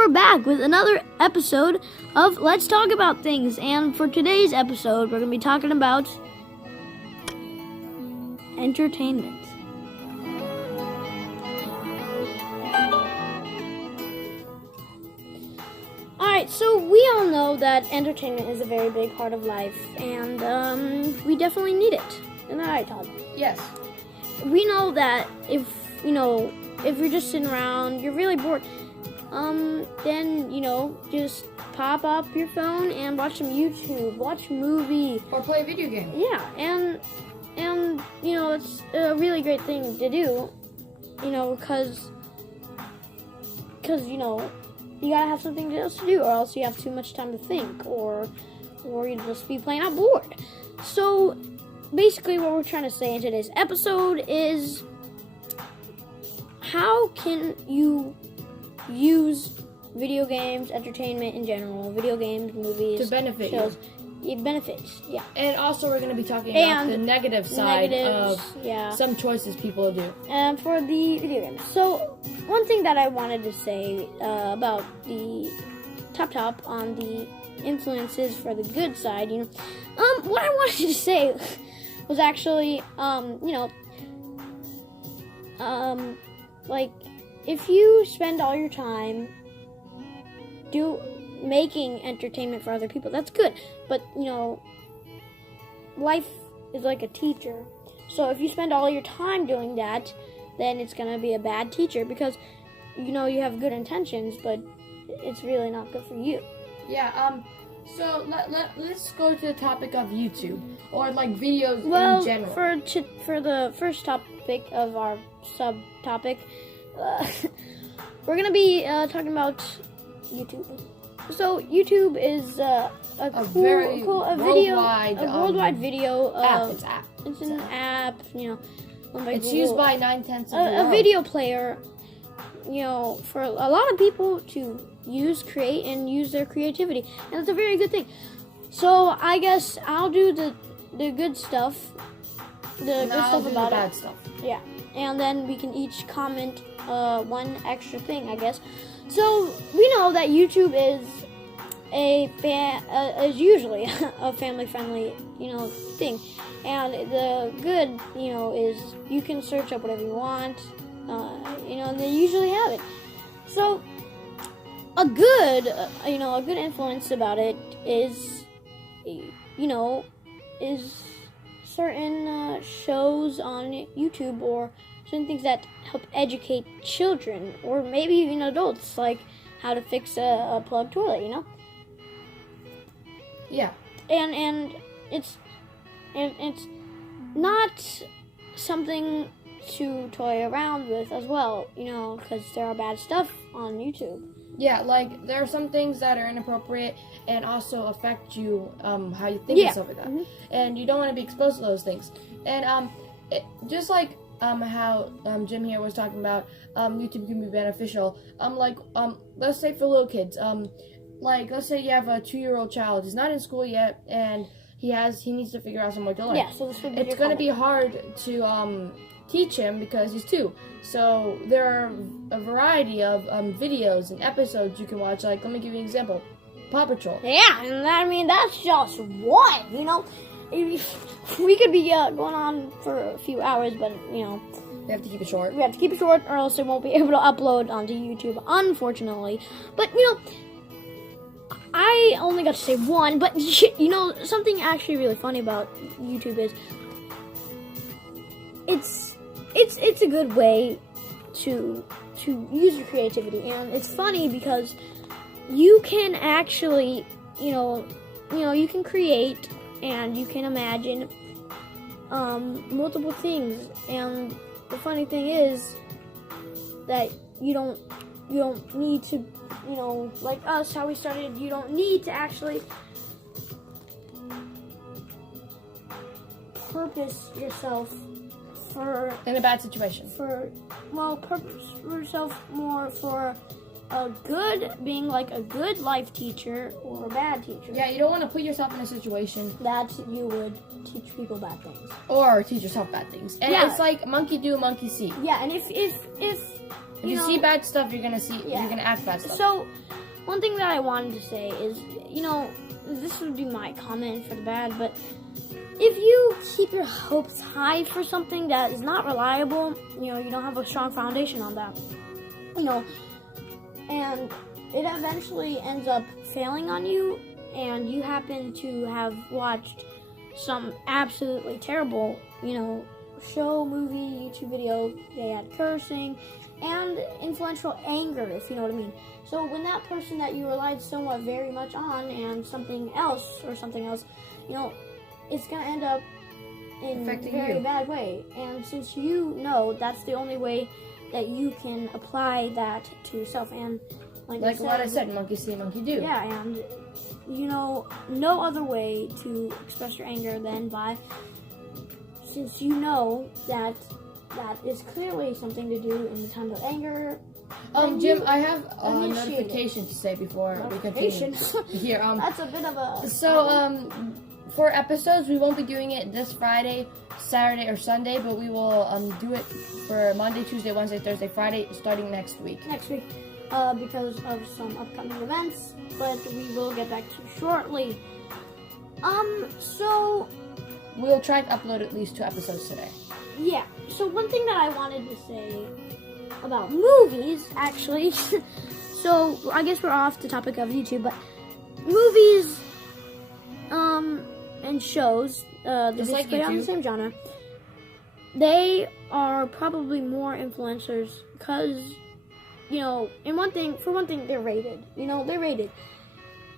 we're back with another episode of Let's Talk About Things. And for today's episode, we're going to be talking about entertainment. Alright, so we all know that entertainment is a very big part of life, and we definitely need it. Isn't that right, Todd? Yes. We know that if you're just sitting around, you're really bored, then, just pop up your phone and watch some YouTube, watch a movie. Or play a video game. Yeah, and it's a really great thing to do, because you gotta have something else to do, or else you have too much time to think, or you'll just be plain out bored. So, basically what we're trying to say in today's episode is, how can you use video games, entertainment in general, video games, movies, to benefit shows. It benefits, yeah. And also we're going to be talking about the negative side of some choices people do. And for the video games. So, one thing that I wanted to say about the top on the influences for the good side, what I wanted to say was actually, like, if you spend all your time making entertainment for other people, that's good. But, life is like a teacher. So if you spend all your time doing that, then it's going to be a bad teacher, because, you have good intentions, but it's really not good for you. Yeah, so let's go to the topic of YouTube, or like videos in general. For the first topic of our subtopic, we're going to be talking about YouTube. So YouTube is a worldwide video app. It's an app, It's used by 9/10 of the world. A video player, for a lot of people to create and use their creativity, and it's a very good thing. So I guess I'll do the good stuff, about the bad stuff. Yeah, and then we can each comment one extra thing, I guess. So we know that YouTube is is usually a family-friendly, thing, and the good, is you can search up whatever you want, and they usually have it. So a good influence about it is, is certain shows on YouTube, or certain things that help educate children, or maybe even adults, like how to fix a plugged toilet, Yeah. And it's not something to toy around with as well, because there are bad stuff on YouTube. Yeah, like there are some things that are inappropriate and also affect you, how you think and stuff like that. Mm-hmm. And you don't want to be exposed to those things. And just like how Jim here was talking about, YouTube can be beneficial. Let's say for little kids, let's say you have a 2-year-old child. He's not in school yet, and he needs to figure out some way to learn. Yeah, so this would be it's going to be hard to teach him because he's 2. So there are a variety of videos and episodes you can watch. Like, let me give you an example: Paw Patrol. Yeah, and that's just one. We could be going on for a few hours, but we have to keep it short. We have to keep it short, or else it won't be able to upload onto YouTube, unfortunately. But I only got to say one. But something actually really funny about YouTube is it's a good way to use your creativity, and it's funny because you can actually you can create and you can imagine multiple things, and the funny thing is that you don't need to, like us, how we started, you don't need to actually purpose yourself in a bad situation. Purpose yourself more for being like a good life teacher or a bad teacher. Yeah, you don't want to put yourself in a situation that you would teach people bad things. Or teach yourself bad things. And it's like monkey do, monkey see. Yeah, and if If you see bad stuff, you're gonna Yeah. you're gonna act bad stuff. So, one thing that I wanted to say is, this would be my comment for the bad, but if you keep your hopes high for something that is not reliable, you don't have a strong foundation on that, and it eventually ends up failing on you, and you happen to have watched some absolutely terrible, show, movie, YouTube video, they had cursing, and influential anger, if you know what I mean. So when that person that you relied somewhat very much on and something else, it's going to end up in affecting a very you. bad way. And since you know that's the only way that you can apply that to yourself, and like what I said, monkey see, monkey do. Yeah, and no other way to express your anger than by, since you know that is clearly something to do in the time of anger. Jim, I have a notification to say before we continue. Here, that's a bit of a. So, for episodes, we won't be doing it this Friday, Saturday, or Sunday, but we will do it for Monday, Tuesday, Wednesday, Thursday, Friday, starting next week. Because of some upcoming events, but we will get back to you shortly. So we'll try to upload at least 2 episodes today. Yeah. So one thing that I wanted to say about movies, actually. So I guess we're off the topic of YouTube, but movies, and shows, they're Just like basically on the YouTube. same genre. They are probably more influencers because, for one thing, they're rated. They're rated.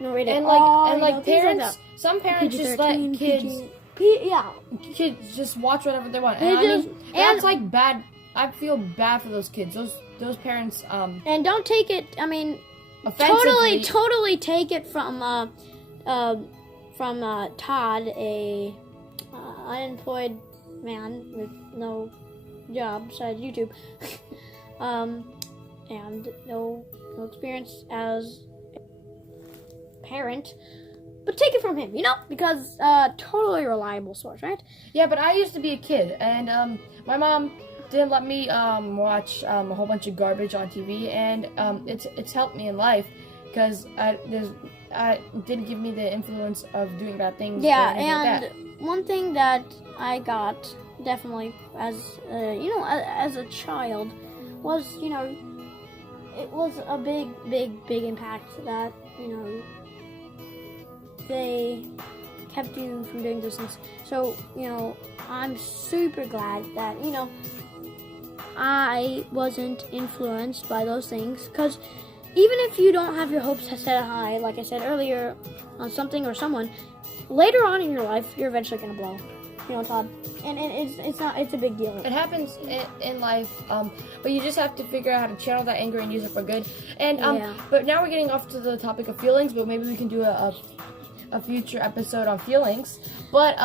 Rated And R, like things parents, like that. some parents just let PG-13, kids kids just watch whatever they want. And that's like bad. I feel bad for those kids. Those parents. And don't take it. I mean, offensively. totally take it from Todd, a unemployed man with no job besides YouTube, and no experience as a parent. But take it from him, because totally reliable source, right? Yeah, but I used to be a kid, and my mom didn't let me watch a whole bunch of garbage on TV, and it's helped me in life because I didn't give me the influence of doing bad things. Yeah, or anything and like that. one thing that I got definitely as as a child was it was a big impact that they kept you from doing those things. So I'm super glad that I wasn't influenced by those things, because even if you don't have your hopes set high, like I said earlier, on something or someone, later on in your life, you're eventually gonna blow. Todd, and it's a big deal. It happens in life, but you just have to figure out how to channel that anger and use it for good. And but now we're getting off to the topic of feelings, but maybe we can do a future episode on feelings. But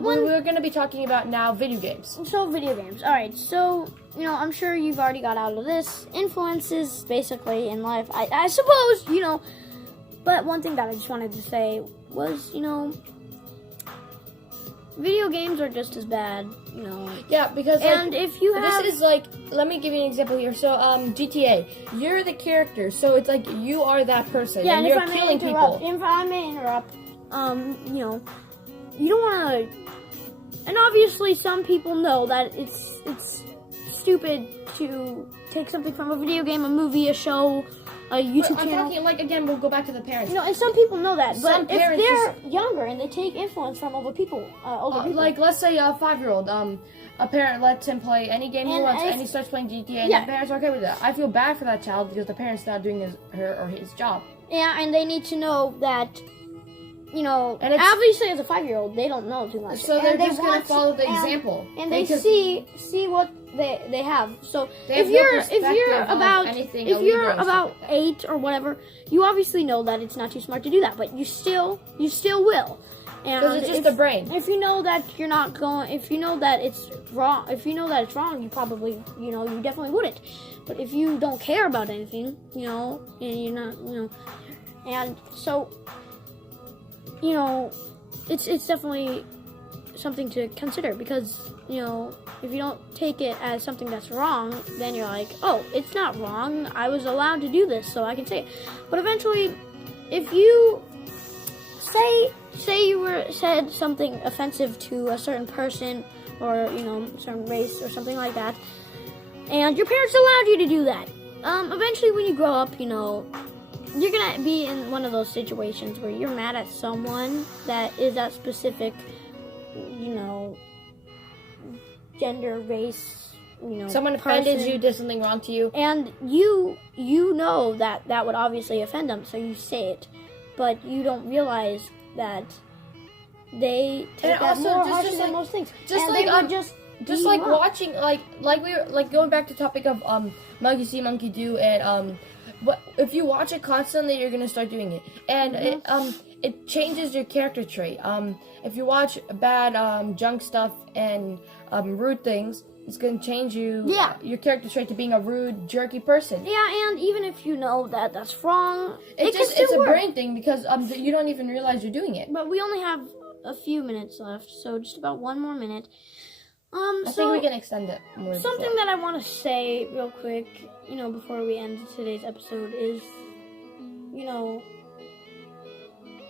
we're gonna be talking about now video games. So video games. All right. So I'm sure you've already got out of this influences basically in life. I suppose But one thing that I just wanted to say was video games are just as bad. Yeah, because if you have this is like, let me give you an example here. So GTA, you're the character, so it's like you are that person, and you're killing people. If I may interrupt, you don't want to. And obviously, some people know that it's stupid to take something from a video game, a movie, a show, a YouTube channel. I'm talking, like, again, we'll go back to the parents. And some people know that, Some but if parents they're younger and they take influence from older people, like, let's say a 5-year-old, a parent lets him play any game he wants, and he starts playing GTA, and the parents are okay with that. I feel bad for that child because the parent's not doing his job. Yeah, and they need to know that, and obviously as a 5-year-old, they don't know too much. So they're just going to follow the example. And they see what they have. So if you're about 8 or whatever, you obviously know that it's not too smart to do that, but you still will. Because it's just the brain. If you know that you're not going, if you know that it's wrong, you probably, you definitely wouldn't. But if you don't care about anything, and you're not, and so, it's definitely something to consider, because if you don't take it as something that's wrong, then you're like, oh, it's not wrong. I was allowed to do this, so I can say it. But eventually, if you say you said something offensive to a certain person or certain race or something like that, and your parents allowed you to do that, eventually when you grow up, you're gonna be in one of those situations where you're mad at someone that is that specific, gender, race, someone offended person. you, did something wrong to you, and you know that would obviously offend them, so you say it, but you don't realize that they take that more harshly than most things. Just and like they would just like watching, like we were like going back to the topic of monkey see, monkey do, and but if you watch it constantly, you're gonna start doing it, and it changes your character trait. If you watch bad junk stuff and rude things, it's gonna change your character trait to being a rude, jerky person. Yeah, and even if you know that that's wrong, it's a brain thing because you don't even realize you're doing it. But we only have a few minutes left, so just about one more minute. I think we can extend it more. Something that I want to say real quick, before we end today's episode is,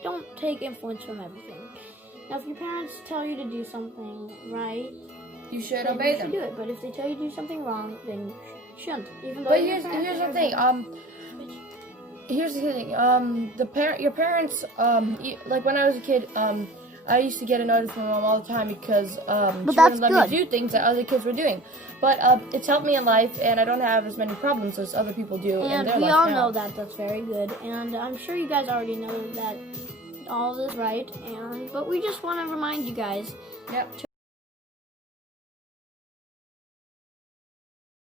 don't take influence from everything. Now, if your parents tell you to do something right, you should obey them. You should do it. But if they tell you to do something wrong, then you shouldn't. Even though. But here's the thing. Here's the thing. Your parents. Like when I was a kid, I used to get annoyed from my mom all the time because she wouldn't let me do things that other kids were doing. But it's helped me in life, and I don't have as many problems as other people do in their life. And we all know that. That's very good. And I'm sure you guys already know that all this right. But we just want to remind you guys. Yep.